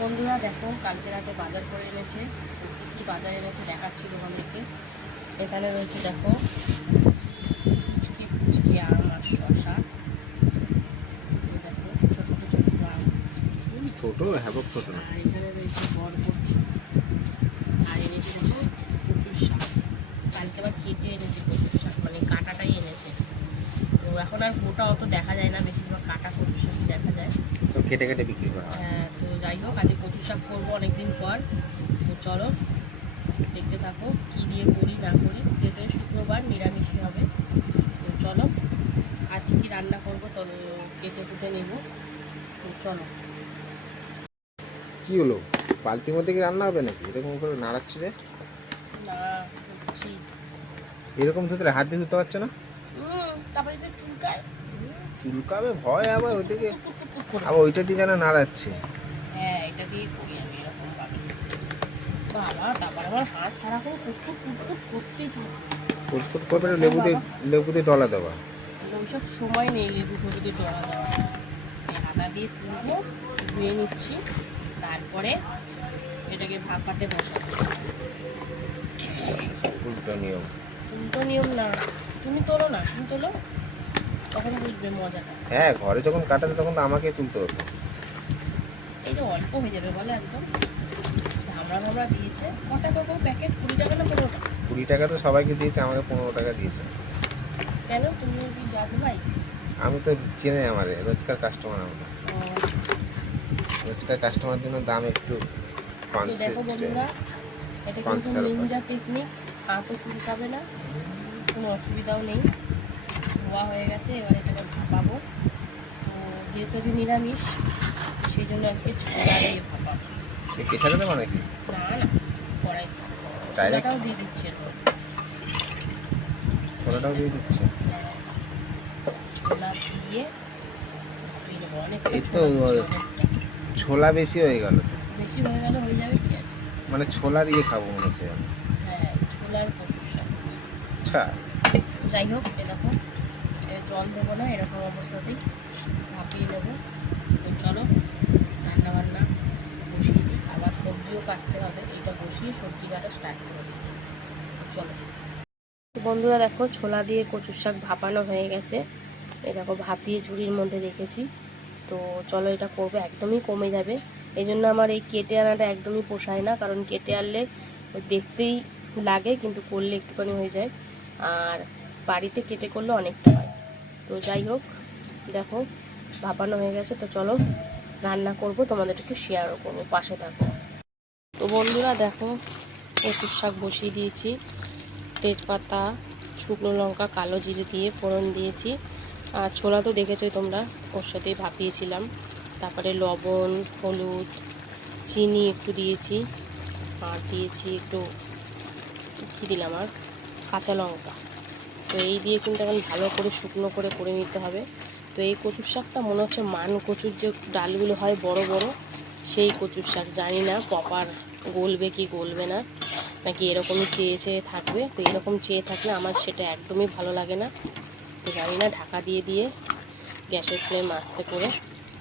বন্ধুরা দেখো কালকে রাতে বাজার করে এনেছে। কী কী বাজার এনেছে দেখাচ্ছি তোমাদেরকে। এখানে রয়েছে দেখো ফুচকি ফুচকি আম আর শশা দেখো ছোটো ছোটো আম। ছোট হ্যাবক ছোট আর এখানে রয়েছে বরবটি। আর এনেছে দেখো কচুর শাক। কালকে আবার কেটে এনেছে কচুর শাক মানে কাটাটাই এনেছে। তো এখন আর গোটা অত দেখা যায় না বেশিরভাগ কাটা কচুর শাকই দেখা যায়। তো কেটে কেটে বিক্রি করা হ্যাঁ। তো যাই হোক আজকে কচুর শাক করব অনেকদিন পর। তো চলো দেখতে থাকো কী দিয়ে করি না করি। যেহেতু শুক্রবার নিরামিষই হবে। তো চলো আর কী কী রান্না করব তবে কেটে কুটে নেব। তো চলো। কি হলো? বালতির মধ্যে কি রান্না হবে নাকি? এরকম করে নাড়াচ্ছে যে? না এরকম ধুতলে হাত দিয়ে ধুতে পারছে না? তারপরে তো চুলকায়? চুলকাবে ভয় আবার কুটকুট করে। আবার ওইটা দিয়ে যেন নাড়াচ্ছে। হ্যাঁ এটা দিয়ে করি আমি এরকম ভাবে। বাবা তারপর হাত ছাড়া করে কুটকুট কুটকুট করতেই থাকে করবে ডলা দেওয়া। ওইসব সময় নেই লেবু জড়া দেওয়া হাতা দিয়ে তুলবো ধুয়ে নিচ্ছি। তারপরে এটাকে ভাপাতে বসাবো। উল্টো নিয়ম। তুমি তো নিয়ম না। তুমি তোলো না তুমি তোলো। তখন বুঝবে মজাটা হ্যাঁ ঘরে যখন কাটাতে তখন তো আমাকে তুলতে হতো। এইটা অল্প হয়ে যাবে বলে একদম। ধামড়া ধামড়া দিয়েছে। ক টাকা করে প্যাকেট কুড়ি টাকা না পনেরো টাকা? কুড়ি টাকা তো সবাইকে দিয়েছে আমাকে পনেরো টাকা দিয়েছে। কেন? তুমি কি যাবে ভাই? আমি তো চেনে আমার রোজকার কাস্টমার আমরা। রোজকার কাস্টমার জন্য দাম একটু দেখো বন্ধুরা এটা কিন্তু. নিনজা টেকনিক হাতও চুলকাবে না কোনো অসুবিধাও নেই। ধোয়া হয়ে গেছে এবার এখানে ভাপাবো। তো যেহেতু যে নিরামিষ সেই জন্য আজকে ছোলা দিয়ে ভাপাবো। কেছাড়ে দেবো নাকি? না না কড়াই ছোলাটাও দিয়ে দিচ্ছে ছোলাটাও দিয়ে দিচ্ছে? ছোলা দিয়ে এই তো ছোলা বেশি হয়ে গেল তো। বেশি হয়ে গেলে হয়ে যাবে কি আছে? মানে ছোলার ইয়ে খাব মনে হচ্ছে হ্যাঁ ছোলার প্রচুর আচ্ছা। যাই হোক দেখো জল দেবো না, এরকম অবস্থাতেই ভাপিয়ে নেব। তো চলো রান্না বান্না বসিয়ে দিই। আবার সবজিও কাটতে হবে, এইটা বসিয়ে সবজি কাটা স্টার্ট করে দিই। চলো। বন্ধুরা দেখো, ছোলা দিয়ে কচুর শাক ভাপানো হয়ে গেছে। এই দেখো, ভাপিয়ে ঝুড়ির মধ্যে রেখেছি। তো চলো, এটা করব, একদমই কমে যাবে। এই জন্য আমার এই কেটে আনাটা একদমই পোষায় না, কারণ কেটে আনলে দেখতেই লাগে, কিন্তু করলে একটুখানি হয়ে যায়। আর বাড়িতে কেটে করলে অনেকটা হয়। তো যাই হোক, দেখো, ভাপানো হয়ে গেছে, তো চলো রান্না করব, তোমাদেরকে শেয়ারও করব, পাশে থাকো। তো বন্ধুরা দেখো, কচুর শাক বসিয়ে দিয়েছি, তেজপাতা, শুকনো লঙ্কা, কালো জিরে দিয়ে ফোড়ন দিয়েছি। আর ছোলা তো দেখেছোই তোমরা, ওর সাথেই ভাপিয়েছিলাম। তারপরে লবণ, হলুদ, চিনি একটু দিয়েছি, আর দিয়েছি একটু, কী দিলাম আর? কাঁচা লঙ্কা। তো এই দিয়ে কিন্তু এখন ভালো করে শুকনো করে করে নিতে হবে। তো এই কচুর শাকটা মনে হচ্ছে মান কচুর যে ডালগুলো হয় বড় বড়, সেই কচুর শাক। জানি না প্রপার গলবে কি গলবে না, নাকি এরকমই চেয়ে চেয়ে থাকবে। তো এরকম চেয়ে থাকলে আমার সেটা একদমই ভালো লাগে না। তো জানি না, ঢাকা দিয়ে দিয়ে গ্যাসের ফ্লেম আস্তে করে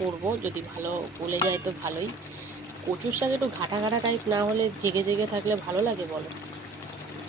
করব। যদি ভালো গলে যায় তো ভালোই। কচুর শাক একটু ঘাটা ঘাটা টাইপ না হলে জেগে জেগে থাকলে ভালো লাগে বলো?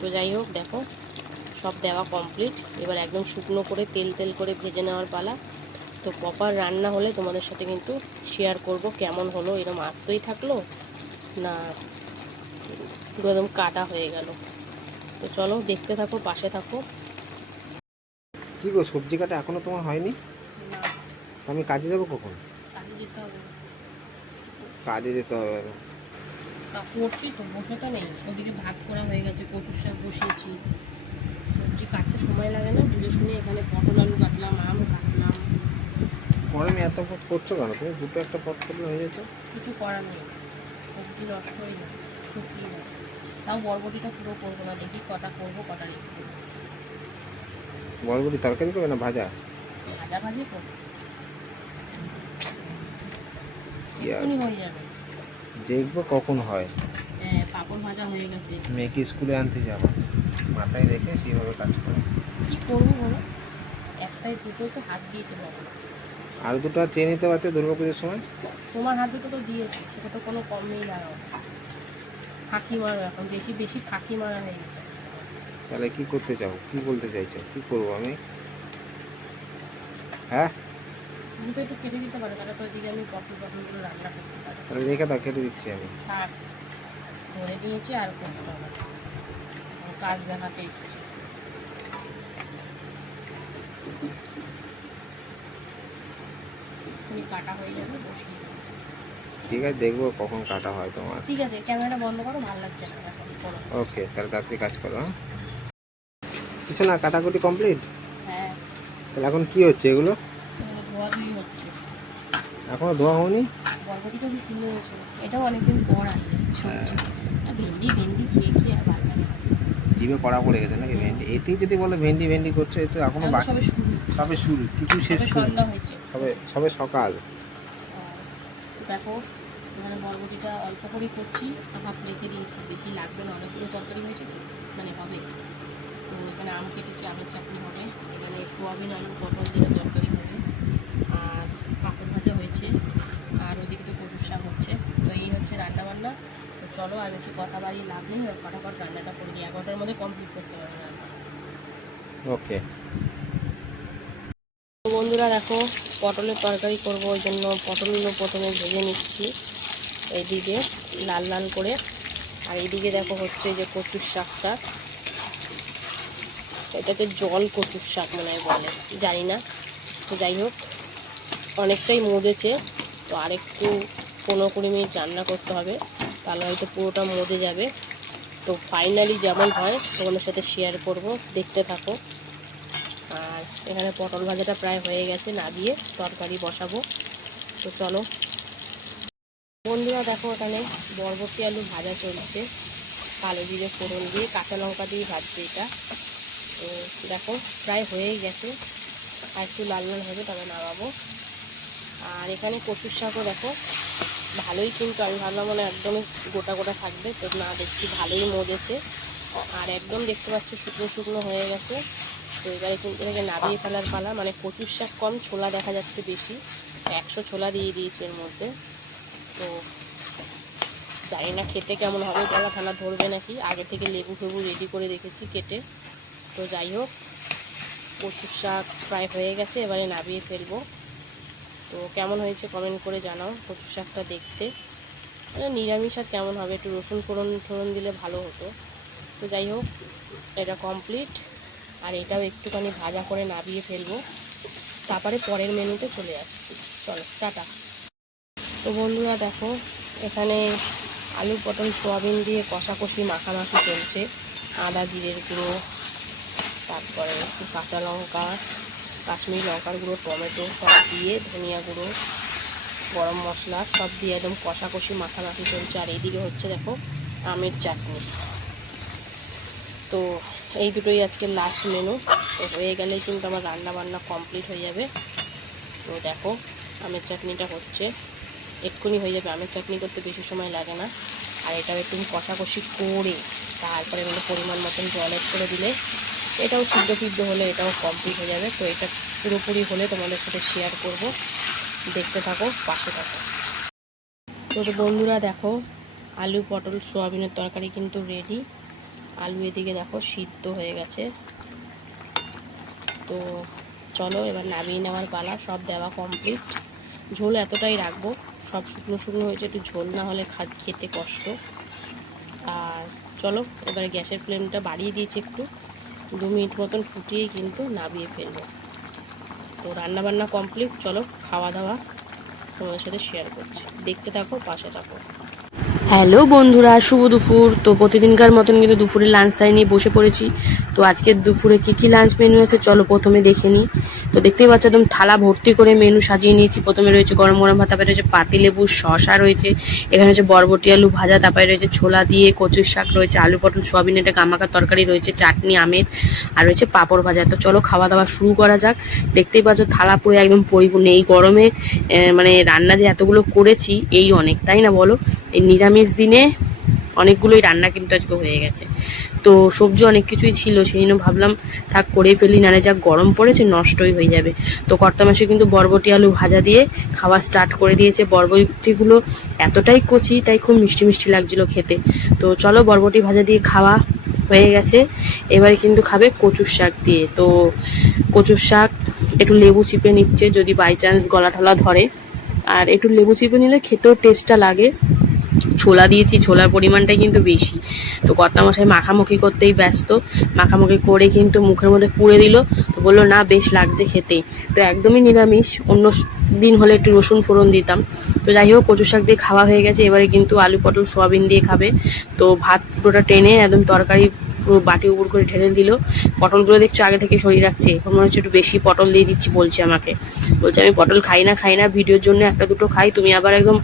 তো যাই হোক, দেখো। সব দেওয়া কমপ্লিট এবার একদম শুকনো করে তেল তেল করে ভেজে নেওয়ার পালা। তো প্রপার রান্না হলে তোমাদের সাথে কিন্তু শেয়ার করব কেমন হলো এরকম আস্তই থাকল না পুরো একদম কাটা হয়ে গেল। তো চলো দেখতে থাকো পাশে থাকো। কি গো সবজি কাটা এখনও তোমার হয়নি? আমি কাজে যাব কখন? কাজে যেতে হবে। কাজে যেতে হবে আরও। করছি তো বসে তো নেই। ওদিকে ভাগ করা হয়ে গেছে কচুর শাক বসিয়েছি। সবজি কাটতে সময় লাগে না বুঝে শুনে এখানে পটল আলু কাটলাম আম কাটলাম। গরমে এত করছ কেন? তুমি দুটো একটা পথ করলে হয়ে যেত। কিছু করার নেই। সবজি নষ্ট হয়ে যাবে শুকিয়ে যাবে। তাও বরবটিটা পুরো করব না দেখি কটা করব কটা রেখে দেবো বলবুটি তরকারি করবে না ভাজা? ভাজা ভাজি করব। দেখব কখন হয়। হ্যাঁ পাঁপড় ভাজা হয়ে গেছে। মেয়েকে স্কুলে আনতে যাব। মাথায় রেখে সেইভাবে কাজ করে। কি করব বলো? একটাই দুটোই তো হাত দিয়েছে বাবা। আর দুটো চেয়ে নিতে পারতে দুর্গাপুজোর সময়? তোমার হাত দুটো তো দিয়েছি সেটা তো কোনো কম নেই লাগাও ফাঁকি মারো এখন বেশি বেশি ফাঁকি মারা হয়ে গেছে। তাহলে কি করতে চাও? কি বলতে চাইছো? কি করব আমি? হ্যাঁ? তুমি তো একটু কেটে দিতে পারো তাহলে তো এদিকে আমি পটল পটলগুলো রান্না করতে পারি। তাহলে রেখে দাও কেটে দিচ্ছি আমি। থাক। ধরে দিয়েছি আর করতে হবে কাজ দেখাতে এসেছি। কাটা হয়ে যাবে বসিয়ে ঠিক আছে দেখব কখন কাটা হয় তোমার। ঠিক আছে ক্যামেরাটা বন্ধ করো ভালো লাগছে না ওকে তাহলে তাড়াতাড়ি কাজ করো হ্যাঁ? কিছু না কাটাকুটি কমপ্লিট? হ্যাঁ। তাহলে এখন কি হচ্ছে এগুলো? এখানে ধোয়াধুয়ি হচ্ছে। এখনও ধোয়া হয়নি? বরবটিটা কি সুন্দর হয়েছে এটাও অনেকদিন পর আসবে। হ্যাঁ। ভেন্ডি ভেন্ডি খেয়ে খেয়ে আর ভালো লাগে না। জিভে কড়া পড়ে গেছে নাকি ভেন্ডি? এতেই যদি বলে ভেন্ডি ভেন্ডি করছে এতে এখনও এখন বাকি সবে শুরু। সবে শুরু কিছু শেষ সবে করি সন্ধ্যা হয়েছে। সবে সবে সকাল। আর দেখো এখানে বরবটিটা অল্প করেই করছি হাফ রেখে দিয়েছি। বেশি লাগবে না অনেকগুলো তরকারি হয়েছে তো মানে হবে। তো এখানে আম কেটেছি আমের চাটনি হবে। এখানে সোয়াবিন আলু পটল দিয়ে তরকারি হবে। আর পাঁপড় ভাজা হয়েছে। আর ওদিকে তো প্রচুর শাক হচ্ছে। তো এই হচ্ছে রান্না বান্না তো চলো আর বেশি কথা বাড়িয়ে লাভ নেই ফটাফট রান্নাটা করে দিই এগারোটার মধ্যে কমপ্লিট করতে পারবে ওকে। বন্ধুরা দেখো পটলের তরকারি করব ওই জন্য পটলগুলো প্রথমে ভেজে নিচ্ছি। এইদিকে লাল লাল করে। আর এইদিকে দেখো হচ্ছে যে কচুর শাকটা। এটাতে জল কচুর শাক মনে হয় বলে জানি না। তো যাই হোক অনেকটাই মজেছে তো আরেকটু পনেরো কুড়ি মিনিট রান্না করতে হবে। তাহলে হয়তো পুরোটা মজে যাবে। তো ফাইনালি যেমন হয়, তোমাদের সাথে শেয়ার করব, দেখতে থাকো। আর এখানে পটল ভাজাটা প্রায় হয়ে গেছে, নাবিয়ে তরকারি বসাবো। তো চলো। বন্ধুরা, দেখো এখানে বরবটি আলু ভাজা চলছে। কালো জিরে ফোড়ন দিয়ে কাঁচা লঙ্কা দিয়ে ভাজছে এটা। তো দেখো, প্রায় হয়েই গেছে। আর একটু লাল লাল হবে, তবে নামাবো। আর এখানে কচুর শাকও দেখো ভালোই কিন্তু আমি ভাবলাম মানে একদমই গোটা গোটা থাকবে, তো না দেখছি ভালোই মজেছে। আর একদম দেখতে পাচ্ছি শুকনো শুকনো হয়ে গেছে। তো এবারে কিন্তু এটাকে নাবিয়ে ফেলার পালা মানে কচুর শাক কম, ছোলা দেখা যাচ্ছে বেশি। একশো ছোলা দিয়ে দিয়েছি এর মধ্যে। তো জানি না খেতে কেমন হবে গলা থালা ধরবে নাকি। আগে থেকে লেবু ফেবু রেডি করে রেখেছি কেটে। তো যাই হোক, কচুর শাক প্রায় হয়ে গেছে, এবারে নাবিয়ে ফেলব। তো কেমন হয়েছে কমেন্ট করে জানাও কচুর শাকটা দেখতে। মানে নিরামিষ আর কেমন হবে? একটু রসুন ফোড়ন ফোড়ন দিলে ভালো হতো। তো যাই হোক, এটা কমপ্লিট আর এটাও একটুখানি ভাজা করে নাবিয়ে ফেলব। তারপরে পরের মেনুতে চলে আসছি। চলো, টাটা। তো বন্ধুরা দেখো, এখানে আলু, পটল, সোয়াবিন দিয়ে কষাকষি মাখামাখি চলছে। আদা, জিরের গুঁড়ো, তারপরে কাঁচা লঙ্কা কাশ্মীরি লঙ্কার গুঁড়ো, টমেটো সব দিয়ে ধনিয়া গুঁড়ো, গরম মশলা সব দিয়ে একদম কষাকষি মাখামাখি চলছে। আর এইদিকে হচ্ছে দেখো আমের চাটনি। তো এই দুটোই আজকে লাস্ট মেনু তো হয়ে গেলে কিন্তু আমার রান্না বান্না কমপ্লিট হয়ে যাবে। তো দেখো আমের চাটনিটা হচ্ছে। এক্ষুনি হয়ে যাবে। আমের চাটনি করতে বেশি সময় লাগে না। আর এটাও একটু কষাকষি করে তারপরে মানে পরিমাণ মতন জল করে দিলে এটাও সিদ্ধ সিদ্ধ হলে এটাও কমপ্লিট হয়ে যাবে। তো এটা পুরোপুরি হলে তোমাদের সাথে শেয়ার করব। দেখতে থাকো, পাশে থাকো। তো বন্ধুরা দেখো, আলু, পটল, সোয়াবিনের তরকারি কিন্তু রেডি আলু এদিকে দেখো সিদ্ধ হয়ে গেছে। তো চলো এবার নামিয়ে নেওয়ার পালা, সব দেওয়া কমপ্লিট ঝোল এতটাই রাখব, সব শুকনো শুকনো হয়েছে, একটু ঝোল না হলে খা, খেতে কষ্ট। আর চলো, এবার গ্যাসের ফ্লেমটা বাড়িয়ে দিয়েছি একটু। দু মিনিট মতন ফুটিয়ে কিন্তু নামিয়ে ফেলব। তো রান্নাবান্না কমপ্লিট চলো খাওয়া দাওয়া তোমাদের সাথে শেয়ার করছি। দেখতে থাকো, পাশে থাকো। হ্যালো বন্ধুরা, শুভ দুপুর। তো প্রতিদিনকার মতন কিন্তু দুপুরে লাঞ্চ টাইম নিয়ে বসে পড়েছি। তো আজকের দুপুরে কি কি লাঞ্চ মেনু আছে চলো প্রথমে দেখে নিই। তো দেখতেই পাচ্ছ একদম থালা ভর্তি করে মেনু সাজিয়ে নিয়েছি। প্রথমে রয়েছে গরম গরম ভাত, তারপরে রয়েছে পাতিলেবু শশা রয়েছে। এখানে হচ্ছে বরবটি আলু ভাজা, তারপরে রয়েছে ছোলা দিয়ে কচুর শাক রয়েছে, আলু পটল, সোয়াবিন, এটা গামাকা তরকারি রয়েছে, চাটনি, আমের, আর রয়েছে পাঁপড় ভাজা। তো চলো খাওয়া দাওয়া শুরু করা যাক। দেখতেই পাচ্ছ থালা পুরো একদম পরিপূর্ণ। এই গরমে মানে রান্না যে এতগুলো করেছি, এই অনেক, তাই না বলো? এই নিরামিষ দিনে অনেকগুলোই রান্না কিন্তু আজকে হয়ে গেছে। তো সবজি অনেক কিছুই ছিল, সেই জন্য ভাবলাম, থাক করেই ফেলি নালে যা গরম পড়েছে নষ্টই হয়ে যাবে। তো কর্তা মাসে কিন্তু বরবটি আলু ভাজা দিয়ে খাওয়া স্টার্ট করে দিয়েছে। বরবটিগুলো এতটাই কচি, তাই খুব মিষ্টি মিষ্টি লাগছিল খেতে। তো চলো বরবটি ভাজা দিয়ে খাওয়া হয়ে গেছে। এবারে কিন্তু খাবে কচুর শাক দিয়ে। তো কচুর শাক একটু লেবু চিপে নিচ্ছে, যদি বাই চান্স গলা টলা ধরে। আর একটু লেবু চিপে নিলে খেতেও টেস্টটা লাগে। ছোলা দিয়েছি, ছোলার পরিমাণটাই কিন্তু বেশি। তো কর্তামশাই মাখামুখি করতেই ব্যস্ত। মাখামুখি করে কিন্তু মুখের মধ্যে পুড়ে দিল। তো বলল, না, বেশ লাগছে খেতে। তো একদমই নিরামিষ। অন্য দিন হলে একটু রসুন ফোড়ন দিতাম। তো যাই হোক কচু শাক দিয়ে খাওয়া হয়ে গেছে। এবারে কিন্তু আলু পটল, সোয়াবিন দিয়ে খাবে। তো ভাত পুরোটা টেনে একদম তরকারি পুরো বাটি উপর করে ঢেলে দিল। পটলগুলো দেখছ আগে থেকে সরিয়ে রাখছে। এখন মনে হচ্ছে একটু বেশি পটল দিয়ে দিচ্ছি বলছে আমাকে। বলছে, আমি পটল খাই না খাই না, ভিডিওর জন্য একটা দুটো খাই। তুমি আবার একদম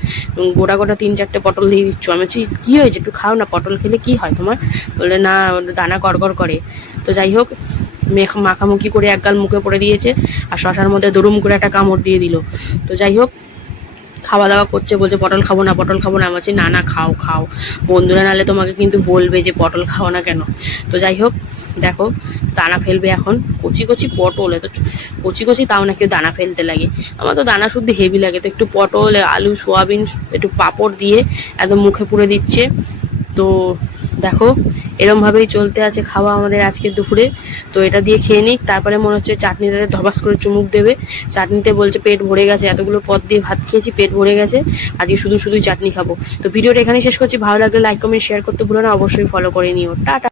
গোটা গোটা তিন চারটে পটল দিয়ে দিচ্ছ। আমি বলছি, কী হয়েছে? একটু খাও না, পটল খেলে কি হয় তোমার? বললে না দানা গড়গড় করে। তো যাই হোক, মেখ, মাখামুখি করে একগাল মুখে পড়ে দিয়েছে। আর শশার মধ্যে দরুম করে একটা কামড় দিয়ে দিল। তো যাই হোক খাওয়া দাওয়া করছে বলছে, পটল খাব না, পটল খাব না। বলছে, না না, খাও খাও। বন্ধুরা নালে তোমাকে কিন্তু বলবে যে, পটল খাও না কেন? তো যাই হোক, দেখো, দানা ফেলবে এখন। কচি কচি পটল, এত কচি কচি তাও নাকি দানা ফেলতে লাগে। আমার তো দানা শুদ্ধ হেভি লাগে। তো একটু পটল, আলু, সোয়াবিন, একটু পাঁপড় দিয়ে একদম মুখে পুড়ে দিচ্ছে। তো দেখো, এরমভাবেই চলতে আছে খাওয়া আমাদের আজকে দুপুরে। তো এটা দিয়ে খেয়ে নিক, তারপরে মনে হচ্ছে চাটনিটাতে ধবাস করে চুমুক দেবে। চাটনিতে বলছে পেট ভরে গেছে, এতগুলো পদ দিয়ে ভাত খেয়েছি, পেট ভরে গেছে। আজকে শুধু শুধুই চাটনি খাব। তো ভিডিওটা এখানেই শেষ করছি, ভালো লাগলে লাইক কমেন্ট শেয়ার করতে ভুলো না, অবশ্যই ফলো করে নিও। টাটা।